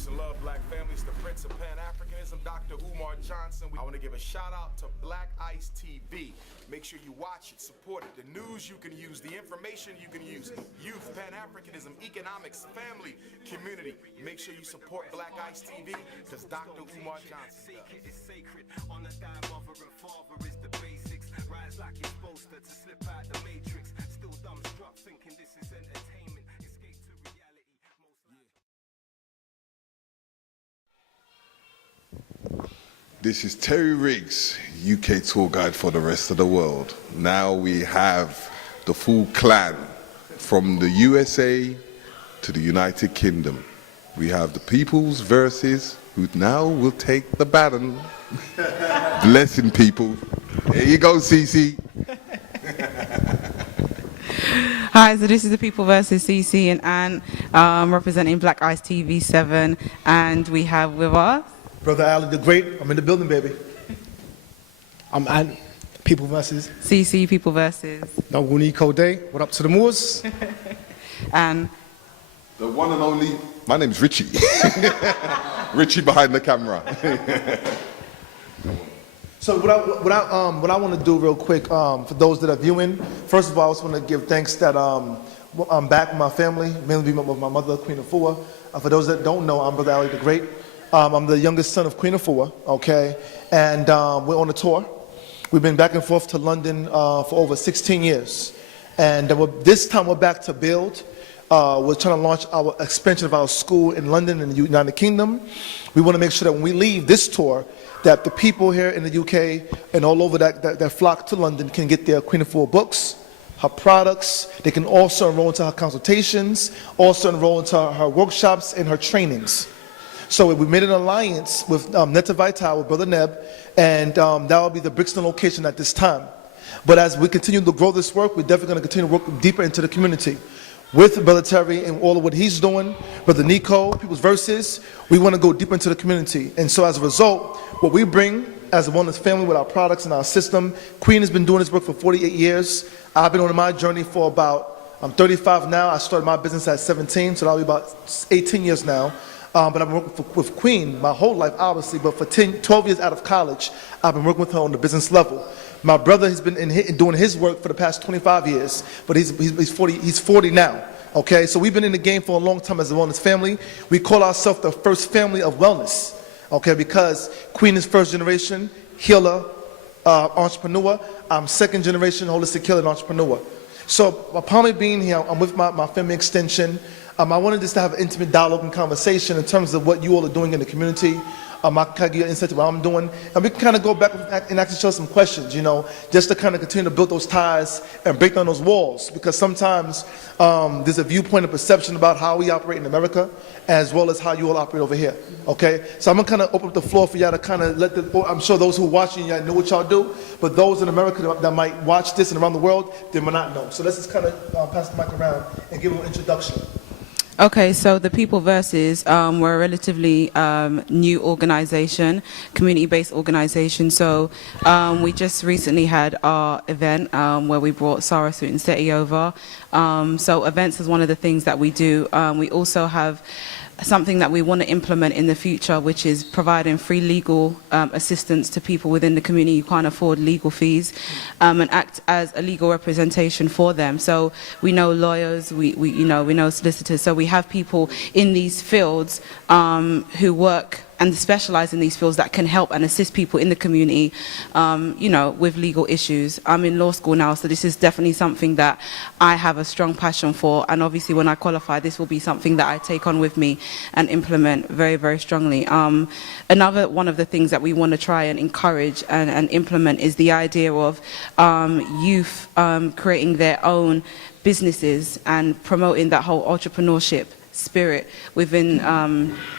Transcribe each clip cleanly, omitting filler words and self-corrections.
Peace and love, black families. The Prince of Pan-Africanism, Dr. Umar Johnson. I want to give a shout out to BlackIceTv. Make sure you watch it, support it. The news you can use, the information you can use. Youth, Pan-Africanism, economics, family, community. Make sure you support BlackIceTv because Dr. Umar Johnson does. Sacred. On the dive, mother and father is the basics. Rise like it's supposed to slip out the matrix. Still dumbstruck, thinking this is entertainment. Escape to reality. This is Terry Riggs, UK tour guide for the rest of the world. Now we have the full clan from the USA to the United Kingdom. We have the People's Verses, who now will take the baton. Blessing people. There you go, Cece. Hi, so this is the People versus CC and Ann, representing BlackIceTv7, and we have with us Brother Ali the Great. I'm in the building, baby. I'm Ann, People versus CC, People versus Naguni Kode. What up to the Moors? and The one and only, my name's Richie. Richie behind the camera. So what I want to do real quick, for those that are viewing, first of all, I just want to give thanks that I'm back with my family, mainly with my mother, Queen Afua. For those that don't know, I'm Brother Ali the Great. I'm the youngest son of Queen Afua, okay? And we're on a tour. We've been back and forth to London for over 16 years. And this time we're back to build. We're trying to launch our expansion of our school in London and the United Kingdom. We want to make sure that when we leave this tour, that the people here in the UK and all over that flock to London can get their Queen Afua books, her products. They can also enroll into her consultations, also enroll into her workshops and her trainings. So we made an alliance with Netta Vital, with Brother Neb, and that will be the Brixton location at this time. But as we continue to grow this work, we're definitely going to continue to work deeper into the community. With Brother Terry and all of what he's doing, Brother Nico, People's Verses, we want to go deeper into the community. And so as a result, what we bring as a wellness family with our products and our system, Queen has been doing this work for 48 years. I've been on my journey for about, I'm 35 now. I started my business at 17, so that'll be about 18 years now. But I've been working with Queen my whole life, obviously, but for 12 years out of college, I've been working with her on the business level. My brother has been doing his work for the past 25 years, but he's 40 now, okay? So we've been in the game for a long time as a wellness family. We call ourselves the first family of wellness, okay? Because Queen is first generation healer, entrepreneur. I'm second generation holistic healer and entrepreneur. So upon me being here, I'm with my family extension. I wanted just to have an intimate dialogue and conversation in terms of what you all are doing in the community. I can give you insight to what I'm doing. And we can kind of go back and ask each other some questions, you know, just to kind of continue to build those ties and break down those walls. Because sometimes there's a viewpoint and perception about how we operate in America as well as how you all operate over here, okay? So I'm going to kind of open up the floor for y'all to kind of I'm sure those who are watching, y'all know what y'all do, but those in America that might watch this and around the world, they might not know. So let's just kind of pass the mic around and give them an introduction. Okay, so the People Versus, we're a relatively new organization, community-based organization. So we just recently had our event where we brought Sarah Suit and Seti over. So events is one of the things that we do. We also have something that we want to implement in the future, which is providing free legal assistance to people within the community who can't afford legal fees, and act as a legal representation for them. So we know lawyers, we know solicitors. So we have people in these fields who work and specialize in these fields that can help and assist people in the community, with legal issues. I'm in law school now, so this is definitely something that I have a strong passion for, and obviously when I qualify, this will be something that I take on with me and implement very, very strongly. Another one of the things that we want to try and encourage and implement is the idea of youth creating their own businesses and promoting that whole entrepreneurship spirit within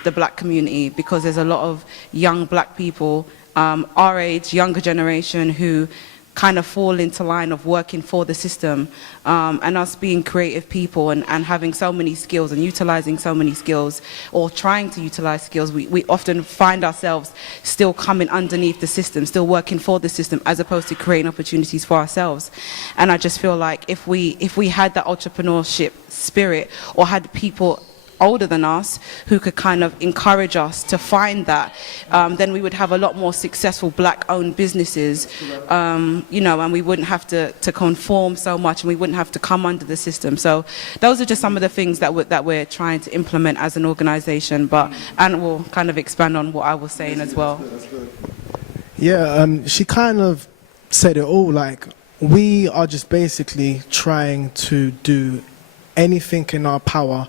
the black community, because there's a lot of young black people our age, younger generation, who kind of fall into line of working for the system, and us being creative people and having so many skills and utilizing so many skills, or trying to utilize skills, we often find ourselves still coming underneath the system, still working for the system, as opposed to creating opportunities for ourselves. And I just feel like if we had that entrepreneurship spirit, or had people older than us who could kind of encourage us to find that, then we would have a lot more successful black-owned businesses, you know, and we wouldn't have to conform so much, and we wouldn't have to come under the system. So those are just some of the things that we're trying to implement as an organization, but Anne will kind of expand on what I was saying as well. Yeah, she kind of said it all. Like, we are just basically trying to do anything in our power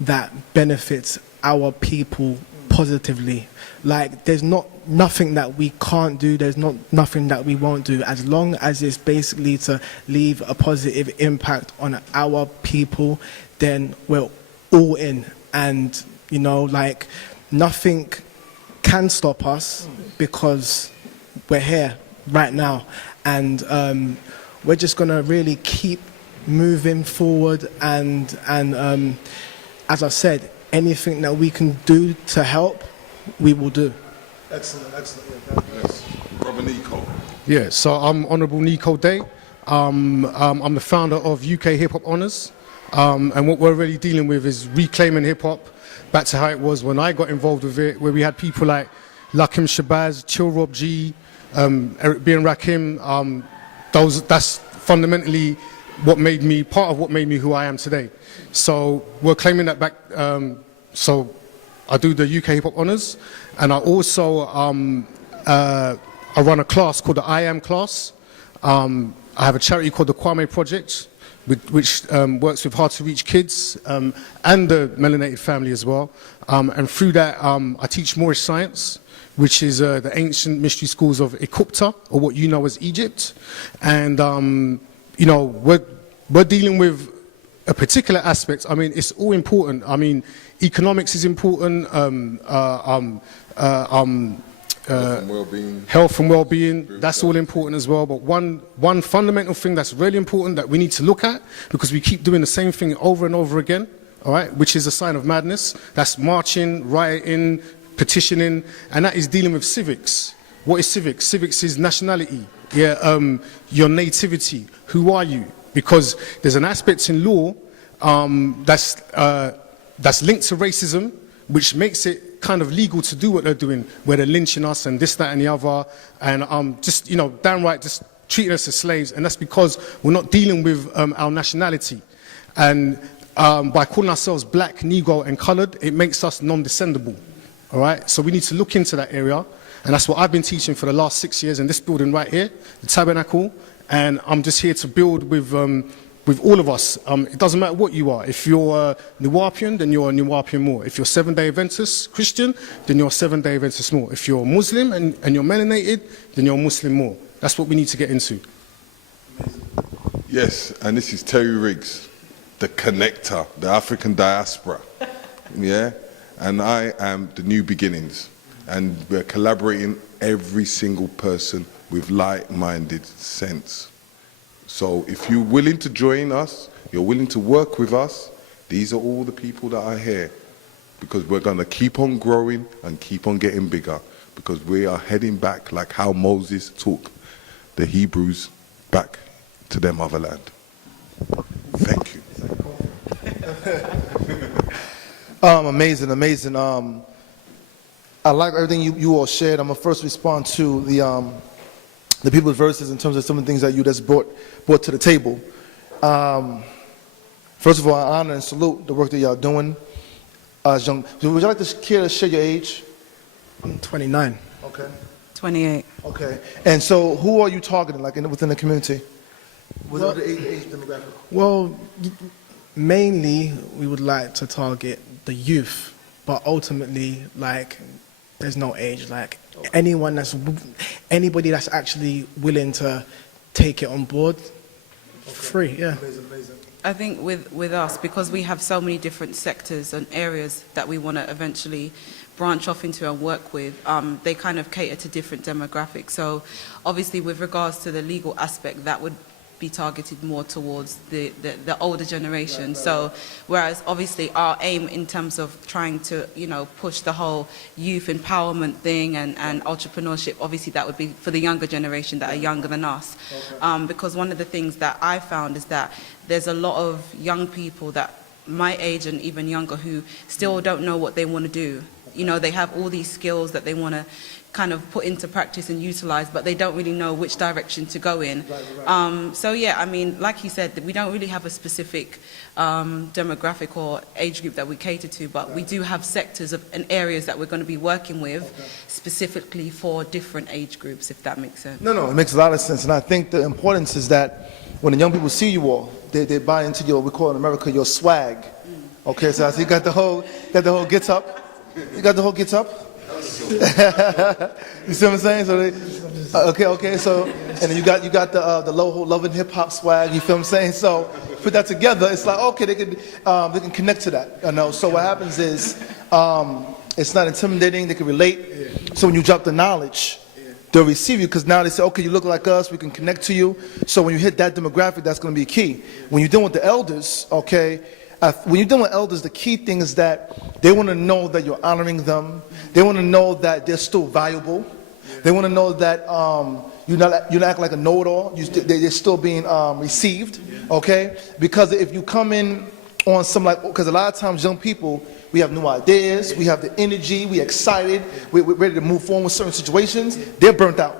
that benefits our people positively. Like, there's nothing that we can't do, there's nothing that we won't do, as long as it's basically to leave a positive impact on our people, then we're all in. And, you know, like, nothing can stop us because we're here right now. And we're just going to really keep moving forward, and as I said, anything that we can do to help, we will do. Excellent, excellent. Yes. Brother Nico. Yeah, so I'm Honourable Nico Day. I'm the founder of UK Hip Hop Honours, and what we're really dealing with is reclaiming hip hop back to how it was when I got involved with it, where we had people like Lakim Shabazz, Chill Rob G, Eric B and Rakim. That's fundamentally part of what made me who I am today. So we're claiming that back. So I do the UK Hip Hop Honours, and I also I run a class called the I Am class. I have a charity called the Kwame Project, which works with hard-to-reach kids and the melanated family as well. And through that, I teach Moorish science, which is the ancient mystery schools of Ecupta, or what you know as Egypt. And, you know, we're dealing with a particular aspect. I mean, it's all important. I mean, economics is important, health and well-being, that's all important as well. But one fundamental thing that's really important that we need to look at, because we keep doing the same thing over and over again, all right, which is a sign of madness. That's marching, rioting, petitioning, and that is dealing with civics. What is civics? Civics is nationality, yeah, your nativity. Who are you? Because there's an aspect in law that's linked to racism, which makes it kind of legal to do what they're doing, where they're lynching us and this, that, and the other, and just, you know, downright just treating us as slaves. And that's because we're not dealing with our nationality. And by calling ourselves black, Negro, and coloured, it makes us non-descendable. All right, so we need to look into that area, and that's what I've been teaching for the last 6 years in this building right here, the Tabernacle. And I'm just here to build with all of us. It doesn't matter what you are. If you're a Nuwapian, then you're a Nuwapian more. If you're Seventh-day Adventist Christian, then you're a Seventh-day Adventist more. If you're Muslim and you're melanated, then you're a Muslim more. That's what we need to get into. Yes, and this is Terry Riggs, the connector, the African diaspora. Yeah, and I am the New Beginnings, and we're collaborating every single person with like-minded sense. So if you're willing to join us, you're willing to work with us, these are all the people that are here, because we're going to keep on growing and keep on getting bigger, because we are heading back like how Moses took the Hebrews back to their motherland. Thank you. Amazing, amazing. I like everything you all shared. I'm gonna first respond to the people's verses in terms of some of the things that you just brought to the table. First of all, I honor and salute the work that y'all doing. As young, would you like to care to share your age? I'm 29. Okay. 28. Okay. And so, who are you targeting, like within the community? Within the age demographic? Well, mainly we would like to target the youth, but ultimately, like, there's no age. Like, anybody that's actually willing to take it on board, free, yeah. Amazing, amazing. I think with us, because we have so many different sectors and areas that we want to eventually branch off into and work with, they kind of cater to different demographics. So obviously with regards to the legal aspect, that would be targeted more towards the older generation. Right. So whereas obviously our aim in terms of trying to, you know, push the whole youth empowerment thing and entrepreneurship, obviously that would be for the younger generation that are younger than us. Okay. Because one of the things that I found is that there's a lot of young people that my age and even younger who still don't know what they want to do. You know, they have all these skills that they want to kind of put into practice and utilize, but they don't really know which direction to go in. So yeah, I mean, like you said, we don't really have a specific demographic or age group that we cater to, but we do have sectors and areas that we're going to be working with specifically for different age groups, if that makes sense. No, it makes a lot of sense, and I think the importance is that when the young people see you all, they buy into your, we call it in America, your swag. Okay, so you got the whole gets up. You got the whole gets up. You see what I'm saying? So okay. So and then you got the low love and hip hop swag. You feel what I'm saying? So put that together. It's like okay, they can connect to that. You know. So what happens is it's not intimidating. They can relate. So when you drop the knowledge, they'll receive you because now they say, okay, you look like us. We can connect to you. So when you hit that demographic, that's going to be key. When you're dealing with the elders, okay. When you're dealing with elders, the key thing is that they want to know that you're honoring them. They want to know that they're still valuable. They want to know that you're not acting like a know-it-all. They're still being received, okay? Because if you come in on some because a lot of times young people, we have new ideas, we have the energy, we're excited, we're ready to move forward with certain situations. They're burnt out.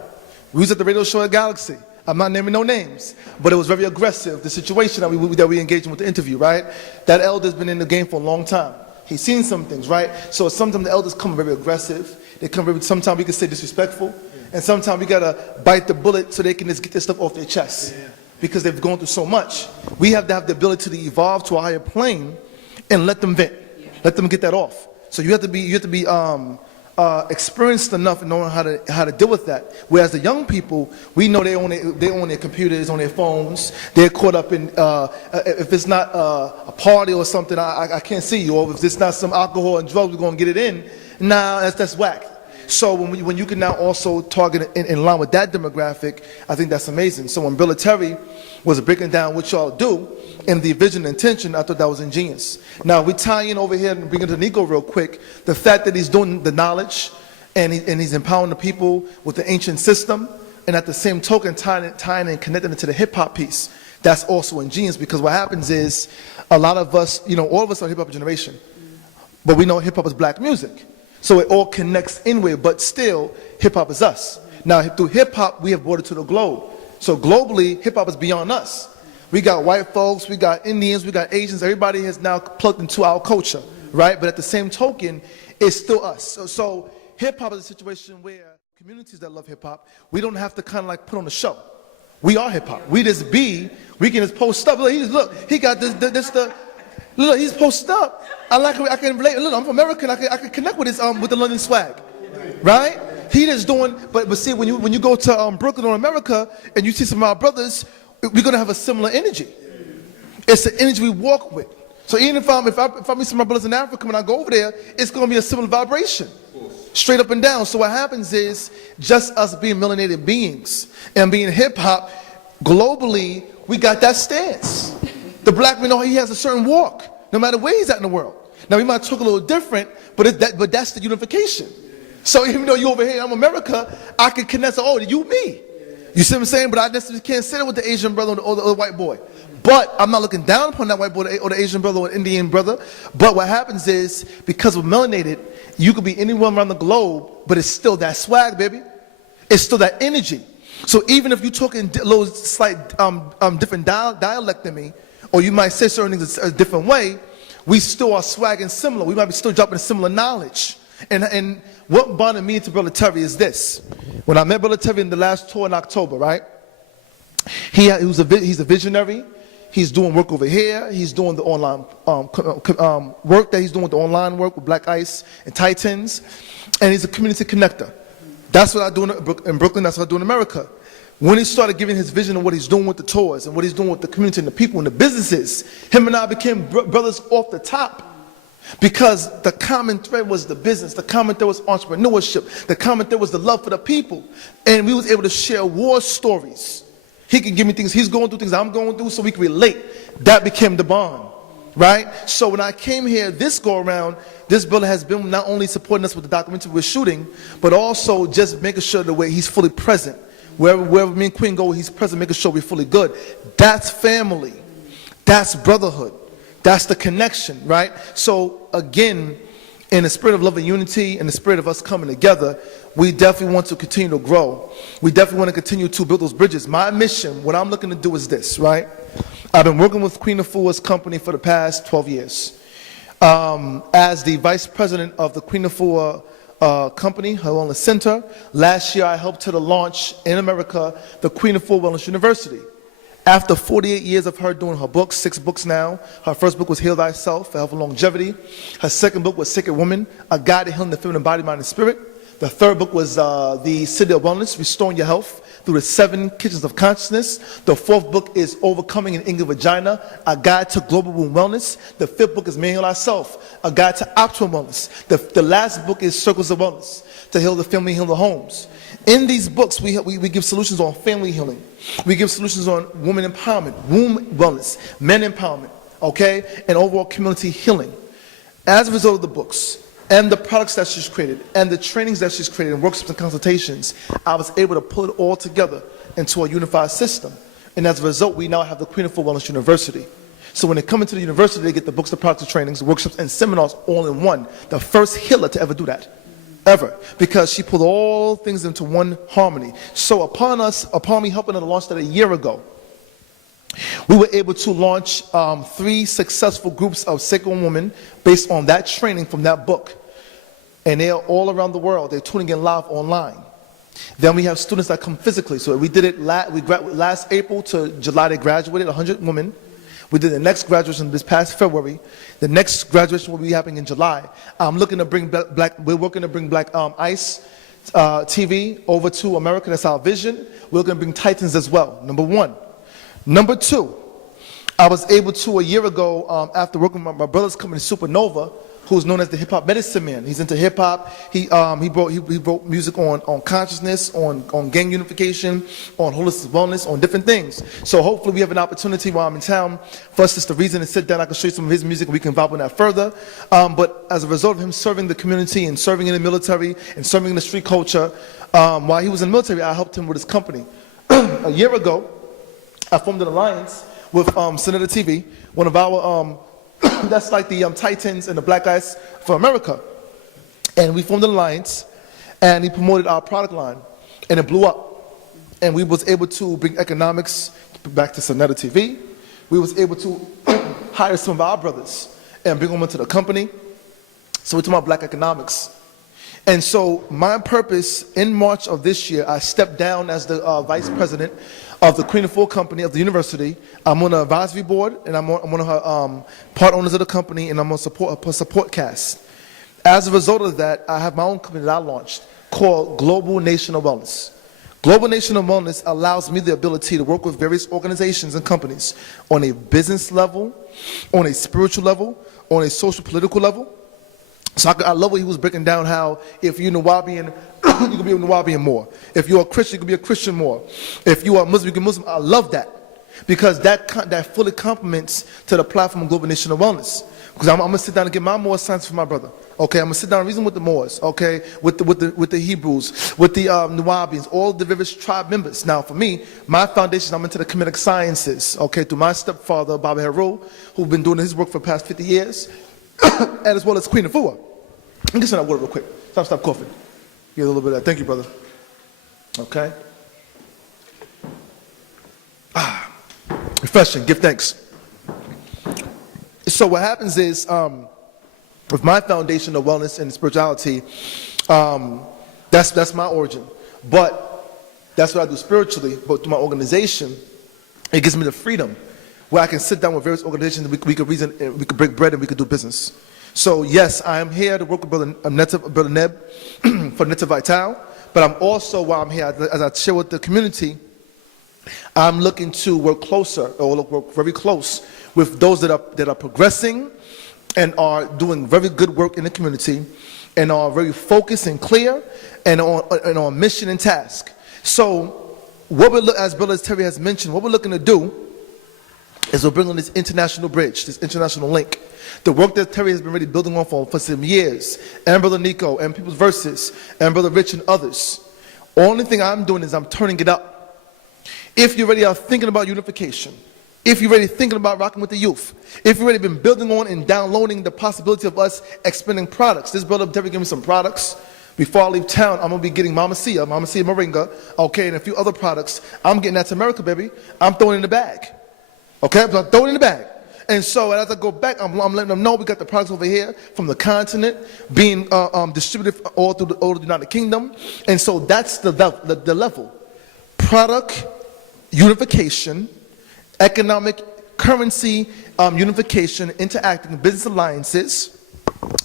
We was at the radio show at Galaxy. I'm not naming no names, but it was very aggressive, the situation that we engaged in with the interview, right? That elder's been in the game for a long time. He's seen some things, right? So sometimes the elders come very aggressive. They come very, sometimes we can say disrespectful, and sometimes we gotta bite the bullet so they can just get this stuff off their chest because they've gone through so much. We have to have the ability to evolve to a higher plane and let them vent, let them get that off. So you have to be experienced enough in knowing how to deal with that. Whereas the young people, we know they own their computers, on their phones. They're caught up in if it's not a party or something, I can't see you. Or if it's not some alcohol and drugs, we're gonna get it in. Nah, that's whack. So when you can now also target in line with that demographic, I think that's amazing. So when Bill Terry was breaking down what y'all do and the vision and intention, I thought that was ingenious. Now we tie in over here and bring it to Nico real quick. The fact that he's doing the knowledge and he's empowering the people with the ancient system, and at the same token tying and connecting it to the hip hop piece. That's also ingenious because what happens is a lot of us, all of us are hip hop generation, but we know hip hop is black music. So it all connects inward, but still, hip-hop is us. Now, through hip-hop, we have brought it to the globe. So globally, hip-hop is beyond us. We got white folks, we got Indians, we got Asians. Everybody has now plugged into our culture, right? But at the same token, it's still us. So hip-hop is a situation where communities that love hip-hop, we don't have to kind of like put on a show. We are hip-hop. We can just post up. Look, he got this. Look, he's posted up. I can relate. Look, I'm from America. I can connect with the London swag, right? He just doing. But see, when you go to Brooklyn or America and you see some of our brothers, we're gonna have a similar energy. It's the energy we walk with. So even if I meet some of my brothers in Africa when I go over there, it's gonna be a similar vibration, straight up and down. So what happens is just us being melanated beings and being hip hop globally, we got that stance. The black man, he has a certain walk, no matter where he's at in the world. Now, we might talk a little different, but that's the unification. So even though you over here, I'm America, I can connect, you me. You see what I'm saying? But I necessarily can't say that with the Asian brother or the white boy. But I'm not looking down upon that white boy or the Asian brother or the Indian brother. But what happens is, because we're melanated, you could be anyone around the globe, but it's still that swag, baby. It's still that energy. So even if you're talking a little slight different dialect than me, or you might say certain things a different way, we still are swagging similar. We might be still dropping similar knowledge. And what bonded me to Brother Terry is this. When I met Brother Terry in the last tour in October, right? He's a visionary. He's doing work over here. He's doing the online work that he's doing with the online work with Black Ice and Titans. And he's a community connector. That's what I do in Brooklyn. That's what I do in America. When he started giving his vision of what he's doing with the tours and what he's doing with the community and the people and the businesses, him and I became brothers off the top. Because the common thread was the business, the common thread was entrepreneurship, the common thread was the love for the people. And we was able to share war stories. He can give me things he's going through, things I'm going through, so we can relate. That became the bond, right? So when I came here this go around, this brother has been not only supporting us with the documentary we're shooting, but also just making sure the way he's fully present. Wherever me and Queen go, he's present, making sure we're fully good. That's family. That's brotherhood. That's the connection, right? So again, in the spirit of love and unity, in the spirit of us coming together, we definitely want to continue to grow. We definitely want to continue to build those bridges. My mission, what I'm looking to do is this, right? I've been working with Queen Afua's company for the past 12 years. As the vice president of the Queen Afua company, her wellness center. Last year, I helped her to launch in America the Queen Afua Wellness University. After 48 years of her doing her books, 6 books now, her first book was Heal Thyself, Health and Longevity. Her second book was Sacred Woman, A Guide to Healing the Feminine Body, Mind, and Spirit. The third book was The City of Wellness, Restoring Your Health through the 7 Kitchens of Consciousness. The fourth book is Overcoming an Ingular Vagina, A Guide to Global Womb Wellness. The fifth book is May Heal Ourself, A Guide to Optimum Wellness. The last book is Circles of Wellness, to heal the family, heal the homes. In these books, we give solutions on family healing. We give solutions on woman empowerment, womb wellness, men empowerment, okay, and overall community healing. As a result of the books and the products that she's created and the trainings that she's created and workshops and consultations, I was able to pull it all together into a unified system. And as a result, we now have the Queen Afua Wellness University. So when they come into the university, they get the books, the products, the trainings, the workshops, and seminars all in one. The first healer to ever do that. Ever, because she pulled all things into one harmony. So upon me helping her to launch that a year ago, we were able to launch 3 successful groups of sacred women based on that training from that book. And they are all around the world. They're tuning in live online. Then we have students that come physically. So we did it last April to July, they graduated, 100 women. We did the next graduation this past February. The next graduation will be happening in July. I'm looking to bring we're working to bring Black Ice TV over to America. That's our vision. We're going to bring Titans as well, number 1. Number 2, I was able to, a year ago, after working with my brother's company, Supernova, who's known as the hip-hop medicine man. He's into hip-hop. He wrote music on consciousness, on gang unification, on holistic wellness, on different things. So hopefully we have an opportunity while I'm in town for us just to reason and sit down. I can show you some of his music and we can vibe on that further. But as a result of him serving the community and serving in the military and serving in the street culture, while he was in the military, I helped him with his company. A year ago, I formed an alliance with Senator TV, one of our that's like the Titans and the Black Ice for America. And we formed an alliance, and he promoted our product line, and it blew up. And we was able to bring economics back to Senator TV. We was able to hire some of our brothers and bring them into the company. So we're talking about black economics. And so my purpose, in March of this year, I stepped down as the vice president of the Queen Afua company of the university. I'm on the advisory board, and I'm one of her part owners of the company, and I'm on a support cast. As a result of that, I have my own company that I launched called Global Nation of Wellness. Global Nation of Wellness allows me the ability to work with various organizations and companies on a business level, on a spiritual level, on a social political level. So I love what he was breaking down, how if you're Nawabian, you can be a Nawabian more. If you're a Christian, you can be a Christian more. If you are Muslim, you can be Muslim. I love that, because that fully complements to the platform of Global Nation of Wellness. Because I'm going to sit down and get my Moor science for my brother. Okay, I'm going to sit down and reason with the Moors, okay, with the Hebrews, with the Nawabians, all the various tribe members. Now, for me, my foundation, I'm into the Kemetic sciences, okay, through my stepfather, Baba Heru, who's been doing his work for the past 50 years. And as well as Queen Afua. Let me get some of that water real quick. Stop coughing. Get a little bit of that. Thank you, brother. Okay. Refreshing. Give thanks. So what happens is, with my foundation of wellness and spirituality, that's my origin. But that's what I do spiritually. But through my organization, it gives me the freedom where I can sit down with various organizations, and we could reason, we could break bread, and we could do business. So yes, I am here to work with Brother Neb for Netta Vital, but I'm also, while I'm here, as I share with the community, I'm looking to work closer, or work very close with those that are progressing and are doing very good work in the community and are very focused and clear and on mission and task. So what as Brother Terry has mentioned, what we're looking to do is we're bringing this international bridge, this international link. The work that Terry has been really building on for some years, and Brother Nico, and People's Verses, and Brother Rich and others. Only thing I'm doing is I'm turning it up. If you already are thinking about unification, if you're already thinking about rocking with the youth, if you've already been building on and downloading the possibility of us expanding products. This brother Terry gave me some products. Before I leave town, I'm going to be getting Mama Sia Moringa, okay, and a few other products. I'm getting that to America, baby. I'm throwing it in the bag. Okay, I'm throwing it in the bag. And so as I go back, I'm letting them know we got the products over here from the continent being distributed all through the United Kingdom. And so that's the level. Product unification, economic currency unification, interacting business alliances.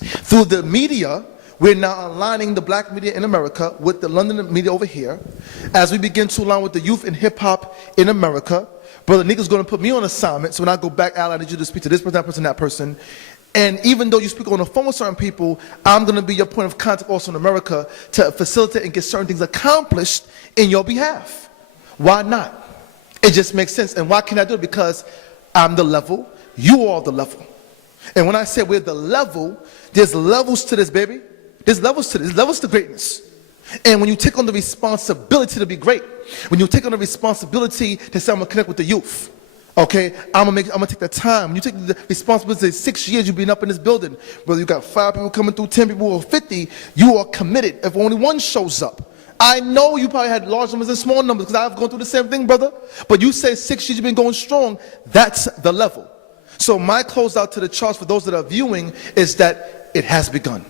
Through the media, we're now aligning the black media in America with the London media over here. As we begin to align with the youth and hip hop in America, Brother Nika's going to put me on assignment. So when I go back, Al, I need you to speak to this person, that person. And even though you speak on the phone with certain people, I'm going to be your point of contact also in America to facilitate and get certain things accomplished in your behalf. Why not? It just makes sense. And why can I do it? Because I'm the level, you are the level. And when I say we're the level, there's levels to this, baby. There's levels to this. There's levels to greatness. And when you take on the responsibility to be great, when you take on the responsibility to say, I'm going to connect with the youth, okay, I'm going to take the time. When you take the responsibility, 6 years you've been up in this building, whether you got 5 people coming through, 10 people, or 50, you are committed. If only one shows up, I know you probably had large numbers and small numbers, because I've gone through the same thing, brother. But you say 6 years you've been going strong. That's the level. So my closeout to the charts for those that are viewing is that it has begun.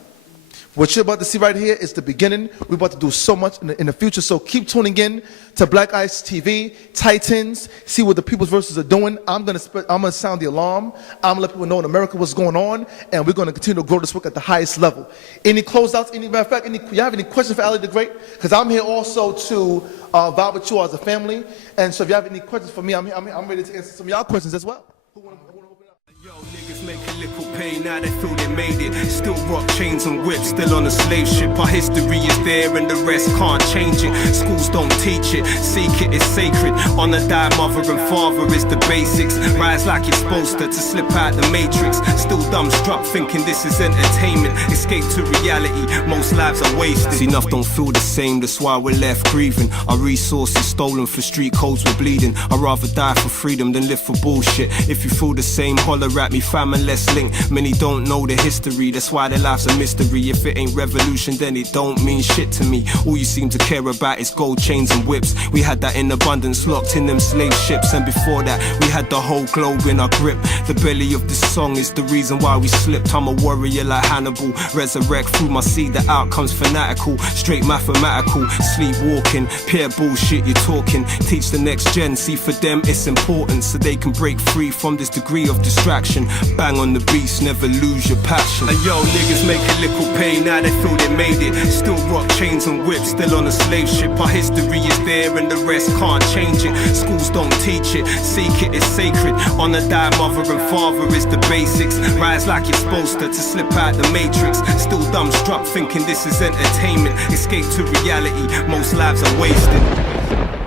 What you're about to see right here is the beginning. We're about to do so much in the future. So keep tuning in to Black Ice TV, Titans, see what the People's Verses are doing. I'm gonna sound the alarm. I'm gonna let people know in America what's going on, and we're gonna continue to grow this work at the highest level. Any closeouts? Matter of fact, you have any questions for Ali the Great? Because I'm here also to vibe with you as a family. And so if you have any questions for me, I'm ready to answer some of y'all questions as well. Who wanna open up? Yo, niggas make a little pay, now they feel they made it. Still rock chains and whips, still on a slave ship. Our history is there and the rest can't change it. Schools don't teach it, seek it is sacred. Honor thy mother and father is the basics. Rise like you're supposed to slip out the matrix. Still dumbstruck thinking this is entertainment. Escape to reality, most lives are wasted. See, enough don't feel the same, that's why we're left grieving. Our resources stolen for street codes, we're bleeding. I'd rather die for freedom than live for bullshit. If you feel the same, holler at me, fam, and let's link. Many don't know the history, that's why their life's a mystery. If it ain't revolution, then it don't mean shit to me. All you seem to care about is gold chains and whips. We had that in abundance, locked in them slave ships. And before that, we had the whole globe in our grip. The belly of this song is the reason why we slipped. I'm a warrior like Hannibal, resurrect through my seed. The outcome's fanatical, straight mathematical. Sleepwalking, pure bullshit you're talking. Teach the next gen, see for them it's important, so they can break free from this degree of distraction. Bang on the beats, never lose your passion. And yo, niggas make a little pay, now they feel they made it. Still rock chains and whips, still on a slave ship. Our history is there and the rest can't change it. Schools don't teach it, seek it is sacred. Honor thy mother and father is the basics. Rise like you're supposed to slip out the matrix. Still dumbstruck thinking this is entertainment. Escape to reality, most lives are wasted.